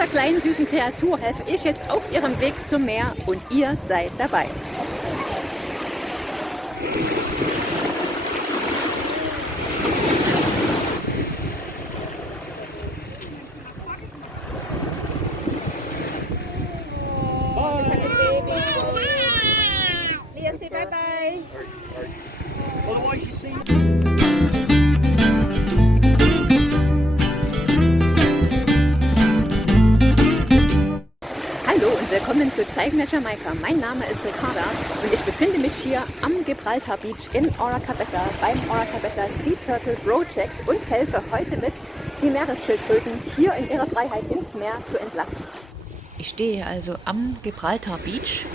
dieser kleinen süßen Kreatur helfe ich jetzt auf ihrem Weg zum Meer und ihr seid dabei. Bye bye. Otherwise you see. Hallo und willkommen zu Zeigen der Jamaika. Mein Name ist Ricarda und ich befinde mich hier am Gibraltar Beach in Oracabessa beim Oracabessa Project und helfe heute mit, die Meeresschildkröten hier in ihrer Freiheit ins Meer zu entlassen. Ich stehe also am Gibraltar Beach.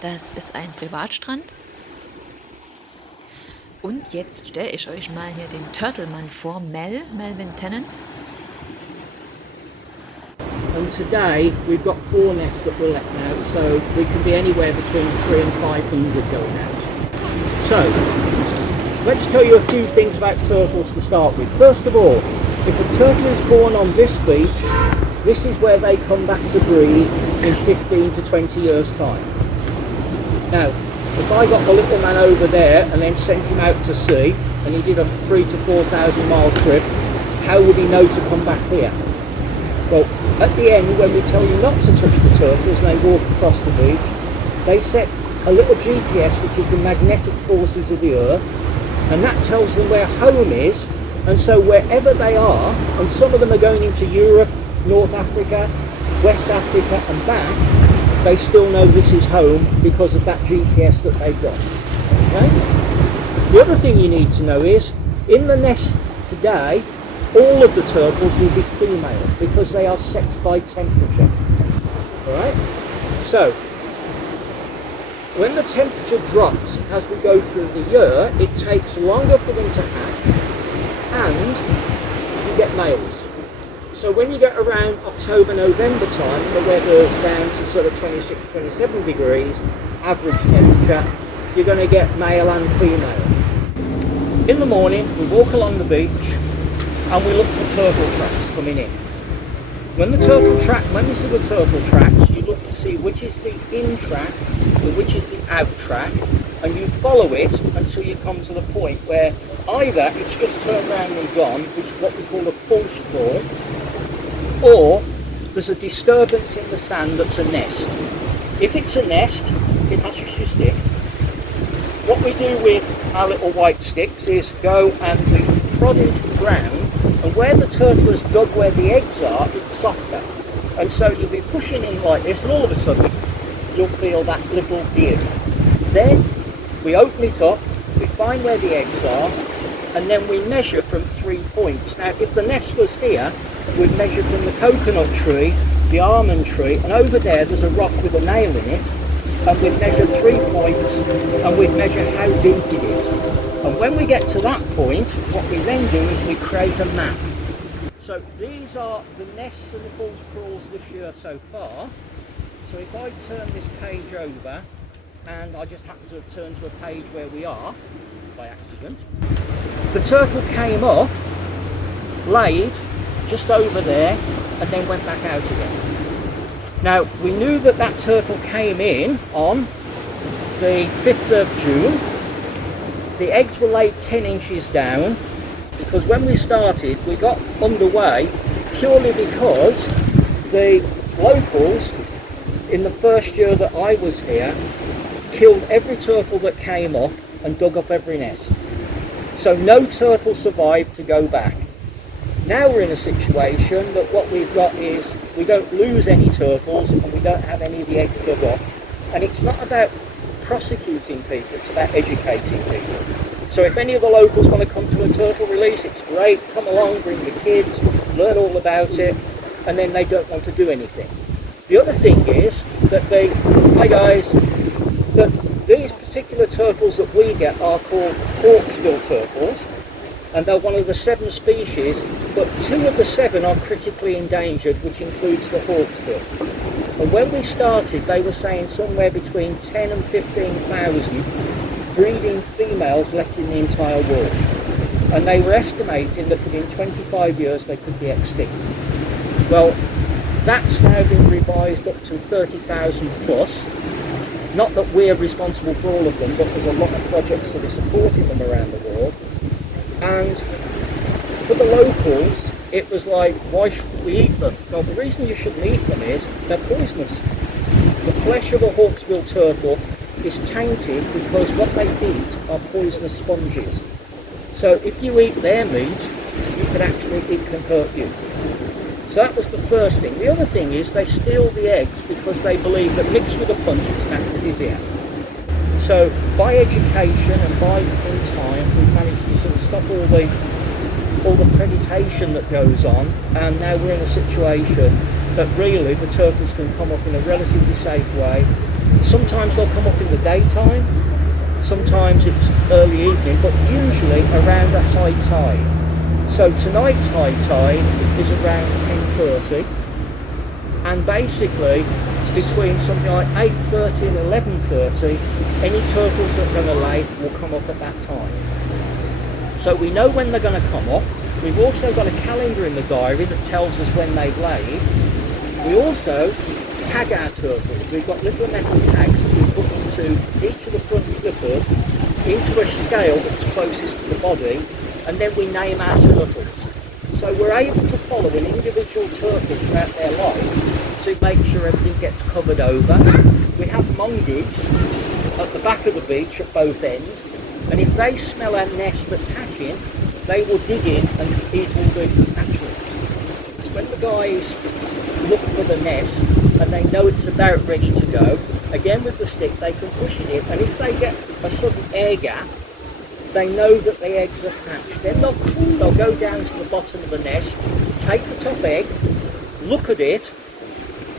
Das ist ein Privatstrand. Und jetzt stelle ich euch mal hier den Turtle-Mann vor, Mel Tenent. And today we've got 4 nests that we're letting out, so we can be anywhere between 300 and 500 going out. So, let's tell you a few things about turtles to start with. First of all, if a turtle is born on this beach, this is where they come back to breed in 15 to 20 years' time. Now, if I got the little man over there and then sent him out to sea, and he did a 3,000 to 4,000 mile trip, how would he know to come back here? Well, at the end, when we tell you not to touch the turtles and they walk across the beach, they set a little GPS, which is the magnetic forces of the earth, and that tells them where home is, and so wherever they are, and some of them are going into Europe, North Africa, West Africa and back, they still know this is home because of that GPS that they've got. Okay? The other thing you need to know is, in the nest today, all of the turtles will be female because they are sexed by temperature. Alright? So, when the temperature drops as we go through the year, it takes longer for them to hatch and you get males. So when you get around October, November time, the weather's down to sort of 26, 27 degrees, average temperature, you're going to get male and female. In the morning, we walk along the beach and we look for turtle tracks coming in. When you see the turtle tracks, you look to see which is the in track and which is the out track, and you follow it until you come to the point where either it's just turned around and gone, which is what we call a false crawl, or there's a disturbance in the sand that's a nest. If it's a nest, it has to stick. What we do with our little white sticks is go and we prod into the ground, and where the turtle has dug where the eggs are, it's softer. And so you'll be pushing in like this, and all of a sudden you'll feel that little give. Then we open it up, we find where the eggs are, and then we measure from 3 points. Now, if the nest was here, we'd measure from the coconut tree, the almond tree, and over there's a rock with a nail in it, and we'd measure 3 points, and we'd measure how deep it is. And when we get to that point, what we then do is we create a map. So these are the nests and the false crawls this year so far. So if I turn this page over, and I just happen to have turned to a page where we are, by accident, the turtle came up, laid just over there, and then went back out again. Now, we knew that that turtle came in on the 5th of June. The eggs were laid 10 inches down, because when we started, we got underway purely because the locals, in the first year that I was here, killed every turtle that came up and dug up every nest. So no turtle survived to go back. Now we're in a situation that what we've got is we don't lose any turtles and we don't have any of the eggs dug up. And it's not about prosecuting people, it's about educating people. So if any of the locals want to come to a turtle release, it's great, come along, bring your kids, learn all about it, and then they don't want to do anything. The other thing is that that these particular turtles that we get are called hawksbill turtles, and they're one of the 7 species, but 2 of the 7 are critically endangered, which includes the hawksbill. And when we started, they were saying somewhere between 10 and 15,000 breeding females left in the entire world. And they were estimating that within 25 years they could be extinct. Well, That's now been revised up to 30,000 plus. Not that we're responsible for all of them, but there's a lot of projects that are supporting them around the world. And for the locals, it was like, why should we eat them? Well, the reason you shouldn't eat them is they're poisonous. The flesh of a hawksbill turtle is tainted because what they eat are poisonous sponges. So if you eat their meat, it can hurt you. So that was the first thing. The other thing is they steal the eggs because they believe that mixed with a punch it's an aphrodisiac. So by education and by in time, we've managed to sort of stop all the predation that goes on, and now we're in a situation that really the turtles can come up in a relatively safe way. Sometimes they'll come up in the daytime, sometimes it's early evening, but usually around a high tide. So tonight's high tide is around 10:30, and basically between something like 8:30 and 11:30, any turtles that are going to lay will come up at that time. So we know when they're going to come up. We've also got a calendar in the diary that tells us when they've laid. We also tag our turtles. We've got little metal tags that we put into each of the front flippers into a scale that's closest to the body, and then we name our turtles. So we're able to follow an individual turtle throughout their life to make sure everything gets covered over. We have mongoose at the back of the beach at both ends, and if they smell a nest that's hatching, they will dig in and eat all the hatchlings. So when the guys look for the nest and they know it's about ready to go, again with the stick they can push it in, and if they get a sudden air gap, they know that the eggs are hatched. Then they'll go down to the bottom of the nest, take the top egg, look at it,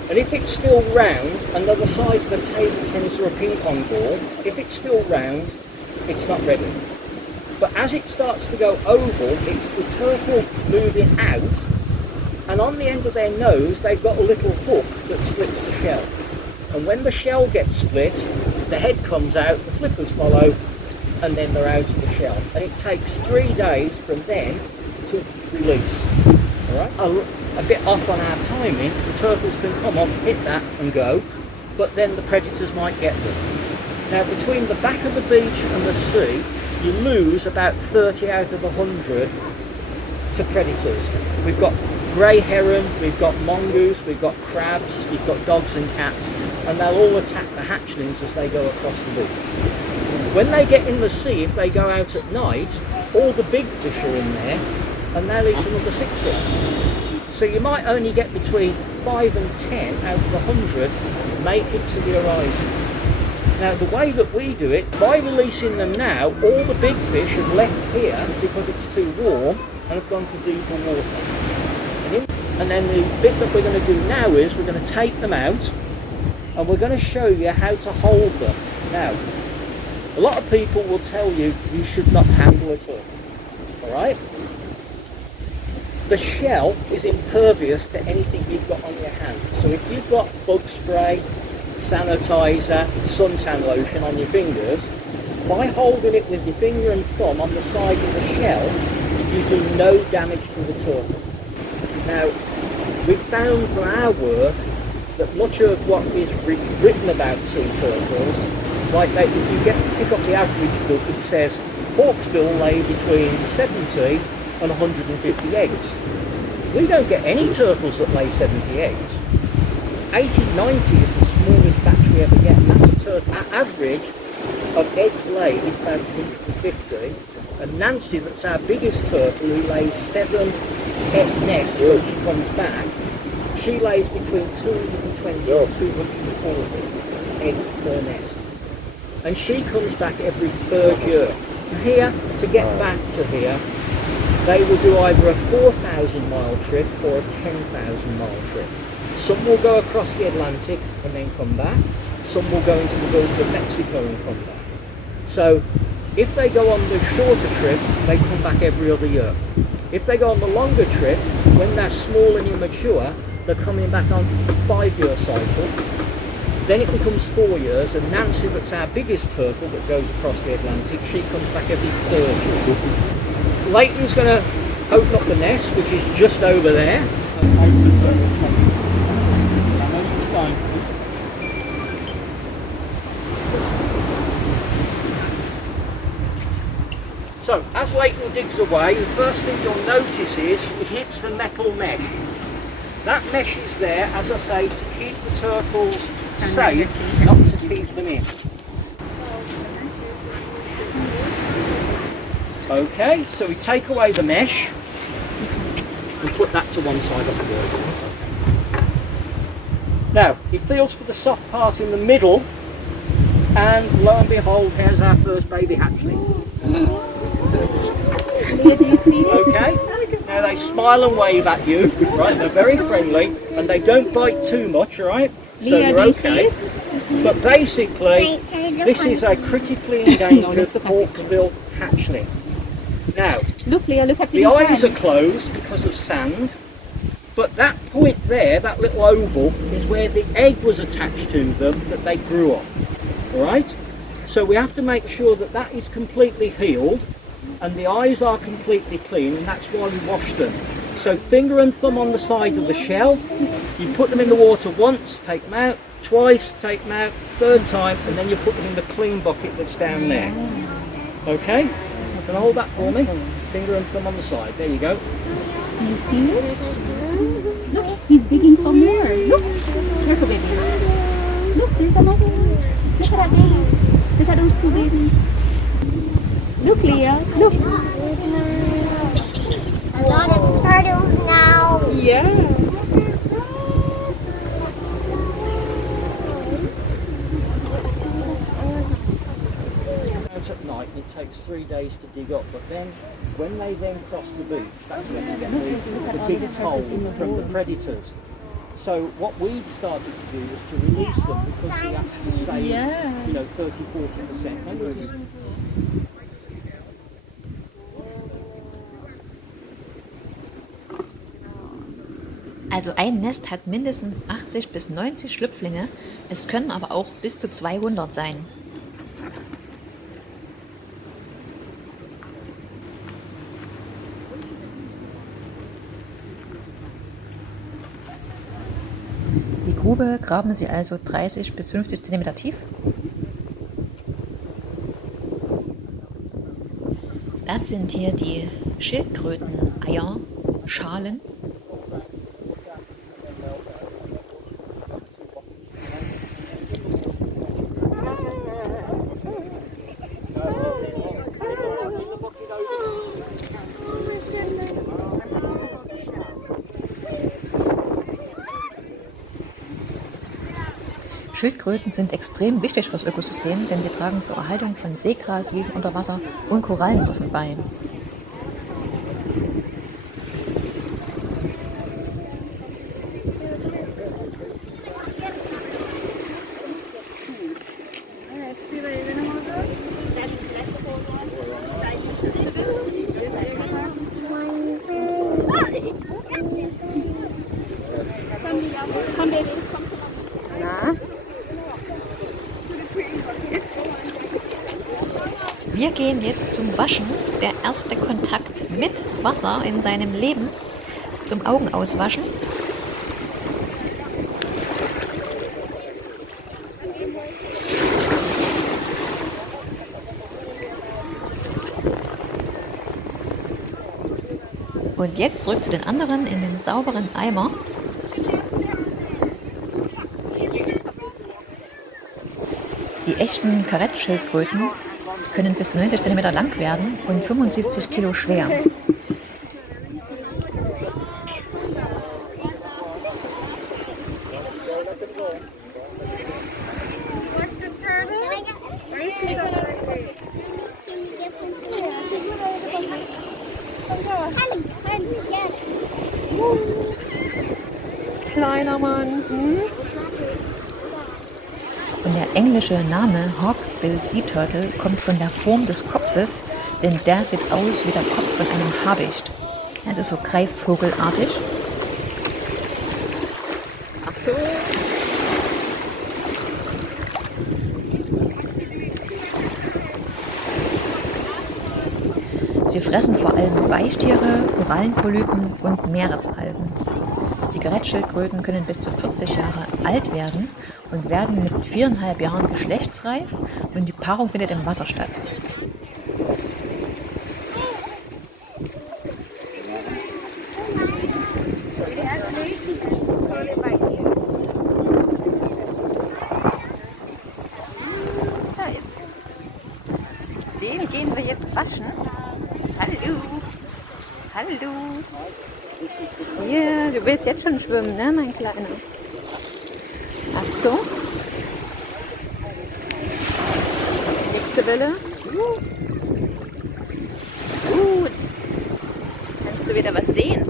and if it's still round, and they're the size of a table tennis or a ping pong ball, if it's still round, it's not ready. But as it starts to go oval, it's the turtle moving out, and on the end of their nose they've got a little hook that splits the shell. And when the shell gets split, the head comes out, the flippers follow, and then they're out of the shell. And it takes 3 days from then to release. Alright? A bit off on our timing, the turtles can come up, hit that and go, but then the predators might get them. Now between the back of the beach and the sea, you lose about 30 out of 100 to predators. We've got grey heron, we've got mongoose, we've got crabs, we've got dogs and cats, and they'll all attack the hatchlings as they go across the beach. When they get in the sea, if they go out at night, all the big fish are in there, and they'll eat another 60. So you might only get between 5 and 10 out of 100 make it to the horizon. Now the way that we do it, by releasing them now, all the big fish have left here because it's too warm and have gone to deeper water. And then the bit that we're going to do now is we're going to take them out and we're going to show you how to hold them. Now, a lot of people will tell you you should not handle a turtle, alright? The shell is impervious to anything you've got on your hand. So if you've got bug spray, sanitizer, suntan lotion on your fingers, by holding it with your finger and thumb on the side of the shell, you do no damage to the turtle. Now, we've found from our work that much of what is written about sea turtles, like that, if you pick up the average book, it says hawksbill lay between 70 and 150 eggs. We don't get any turtles that lay 70 eggs. 80-90 is the smallest batch we ever get. That's a turtle. Our average of eggs laid is about 150. And Nancy, that's our biggest turtle, who lays 7 egg nests when she comes back, she lays between 220 and 240 eggs per nest. And she comes back every 3rd year. Here, to get back to here, they will do either a 4,000 mile trip or a 10,000 mile trip. Some will go across the Atlantic and then come back. Some will go into the Gulf of Mexico and come back. So if they go on the shorter trip, they come back every other year. If they go on the longer trip, when they're small and immature, they're coming back on a 5-year cycle. Then it becomes 4 years, and Nancy, that's our biggest turtle that goes across the Atlantic, she comes back every 3rd year. Leighton's going to open up the nest, which is just over there. digs away, the first thing you'll notice is he hits the metal mesh. That mesh is there, as I say, to keep the turtles safe, not to keep them in. Okay, so we take away the mesh and put that to one side of the wall. Now, he feels for the soft part in the middle, and lo and behold, here's our first baby hatchling. Okay, now they smile and wave at you, right? They're very friendly and they don't bite too much, right? So you're okay. But basically, this is a critically endangered hawksbill hatchling. Now, Look, Leah, look at the eyes are closed because of sand, but that point there, that little oval, is where the egg was attached to them that they grew on. Alright? So we have to make sure that that is completely healed and the eyes are completely clean, and that's why we wash them. So finger and thumb on the side of the shell, you put them in the water once, take them out, twice, take them out, third time, and then you put them in the clean bucket that's down there. Okay? Can you hold that for me? Finger and thumb on the side. There you go. Can you see it? Look, he's digging for more. Look, careful, baby. Look, there's another one. Look at that baby. Look at those two babies. Look, Leah. Look. A lot of turtles now. Yeah. At night, and it takes 3 days to dig up, but then when they then cross the beach, that's when they get the big toll from the predators. So what we started to do was to release them because we actually save, 30-40%. Also ein Nest hat mindestens 80 bis 90 Schlüpflinge, es können aber auch bis zu 200 sein. Die Grube graben sie also 30 bis 50 cm tief. Das sind hier die Schildkröten-Eier, Schalen. Schildkröten sind extrem wichtig fürs Ökosystem, denn sie tragen zur Erhaltung von Seegraswiesen unter Wasser und Korallenriffen bei. Wir gehen jetzt zum Waschen, der erste Kontakt mit Wasser in seinem Leben, zum Augenauswaschen. Und jetzt zurück zu den anderen in den sauberen Eimer. Die echten Karettschildkröten können bis zu 90 cm lang werden und 75 Kilo schwer. Kleiner Mann. Und der englische Name Hawksbill Sea Turtle kommt von der Form des Kopfes, denn der sieht aus wie der Kopf von einem Habicht. Also so greifvogelartig. Sie fressen vor allem Weichtiere, Korallenpolypen und Meeresalgen. Die Karettschildkröten können bis zu 40 Jahre alt werden und werden mit 4,5 Jahren geschlechtsreif und die Paarung findet im Wasser statt. waschen. Hallo. Hallo. Hier, du willst jetzt schon schwimmen, ne, mein Kleiner? Achtung. Nächste Welle. Gut. Kannst du wieder was sehen?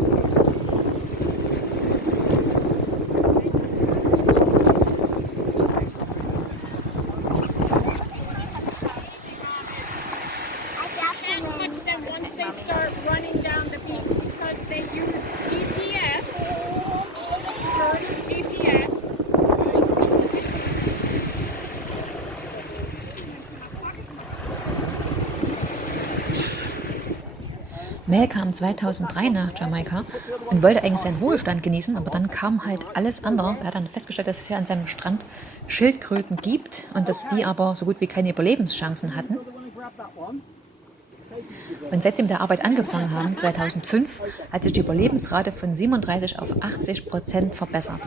Mel kam 2003 nach Jamaika und wollte eigentlich seinen Ruhestand genießen, aber dann kam halt alles anders. Er hat dann festgestellt, dass es hier an seinem Strand Schildkröten gibt und dass die aber so gut wie keine Überlebenschancen hatten. Und seit sie mit der Arbeit angefangen haben, 2005, hat sich die Überlebensrate von 37 auf 80% verbessert.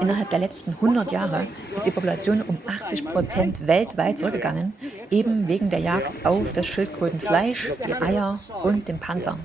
Innerhalb der letzten 100 Jahre ist die Population um 80% weltweit zurückgegangen, eben wegen der Jagd auf das Schildkrötenfleisch, die Eier und den Panzer.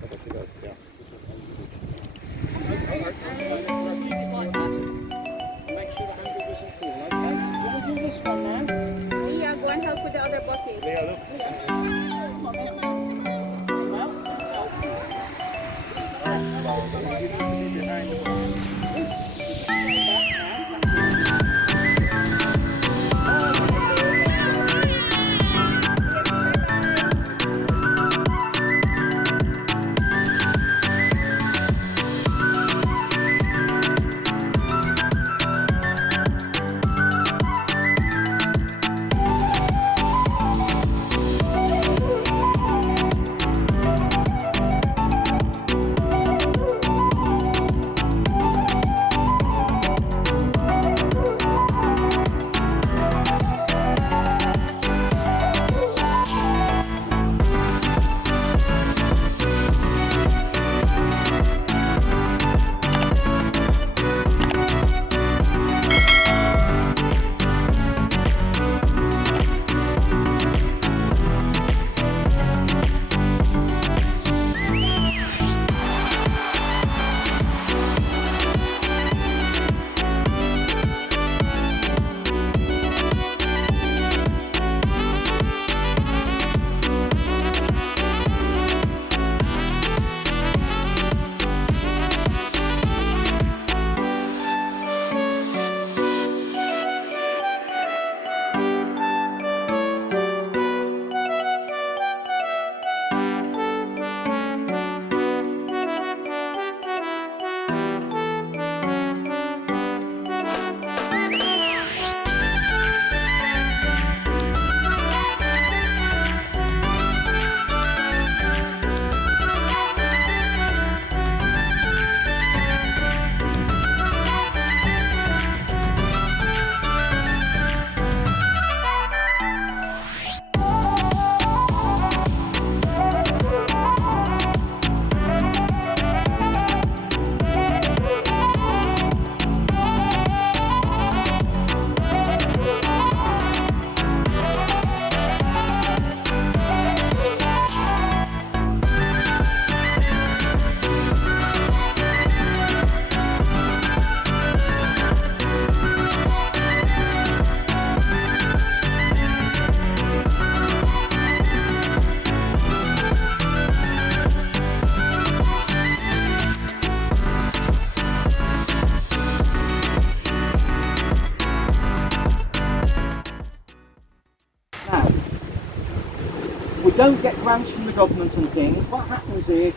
Don't get grants from the government and things. What happens is,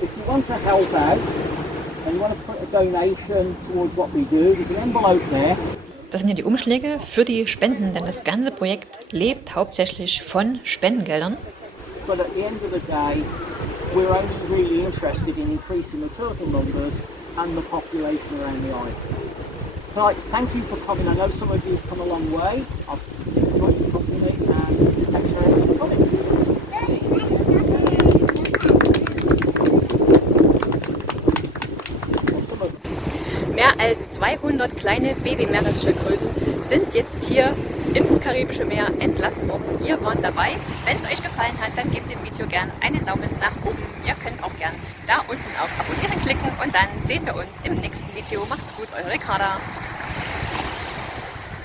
if you want to help out and you want to put a donation towards what we do, there's an envelope there. Das sind ja die Umschläge für die Spenden, denn das ganze Projekt lebt hauptsächlich von Spendengeldern. But at the end of the day, we're only really interested in increasing the turtle numbers and the population around the island. Right, thank you for coming. I know some of you have come a long way. I've enjoyed the company and thanks very much for coming. als 200 kleine Baby-Meeresschildkröten sind jetzt hier ins Karibische Meer entlassen worden. Ihr wart dabei. Wenn es euch gefallen hat, dann gebt dem Video gern einen Daumen nach oben. Ihr könnt auch gern da unten auf Abonnieren klicken und dann sehen wir uns im nächsten Video. Macht's gut, eure Ricarda.